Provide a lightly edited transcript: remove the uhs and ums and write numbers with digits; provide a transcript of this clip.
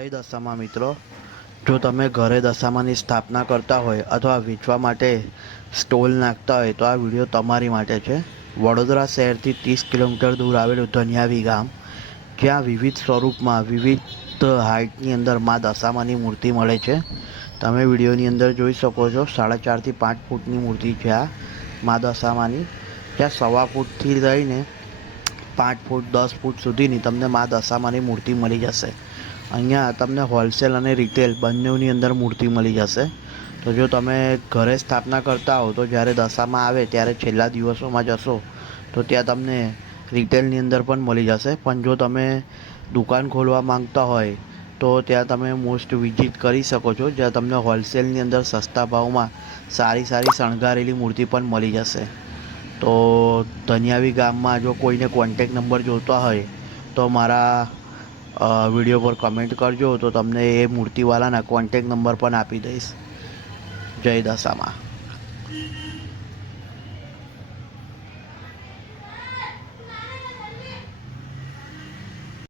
જય દશામાં મિત્રો, જો તમે ઘરે દશામાની સ્થાપના કરતા હોય અથવા વેચવા માટે સ્ટોલ નાખતા હોય તો આ વિડીયો તમારી માટે છે। વડોદરા શહેરથી 30 કિલોમીટર દૂર આવેલું ધનિયાવી ગામ, જ્યાં વિવિધ સ્વરૂપમાં વિવિધ હાઇટની અંદર મા દશામાની મૂર્તિ મળે છે। તમે વિડીયોની અંદર જોઈ શકો છો, 4.5 થી 5 ફૂટની મૂર્તિ છે આ મા દશામાની, જ્યાં 1.25 ફૂટથી લઈને 5 ફૂટ 10 ફૂટ સુધીની તમને મા દશામાની મૂર્તિ મળી જશે। અહીંયા તમને હોલસેલ અને રિટેલ બંનેની અંદર મૂર્તિ મળી જશે। તો જો તમે ઘરે સ્થાપના કરતા હો તો જ્યારે દશામાં આવે ત્યારે છેલ્લા દિવસોમાં જશો તો ત્યાં તમને રિટેલની અંદર પણ મળી જશે। પણ જો તમે દુકાન ખોલવા માંગતા હોય તો ત્યાં તમે મોસ્ટ વિઝિટ કરી શકો છો, જ્યાં તમને હોલસેલની અંદર સસ્તા ભાવમાં સારી શણગારેલી મૂર્તિ પણ મળી જશે। તો ધનિયાવી ગામમાં જો કોઈને કોન્ટેક નંબર જોઈતા હોય તો મારા વિડીયો પર કમેન્ટ કરજો, તો તમને એ મૂર્તિવાળાના કોન્ટેક નંબર પણ આપી દઈશ। જય દશામાં।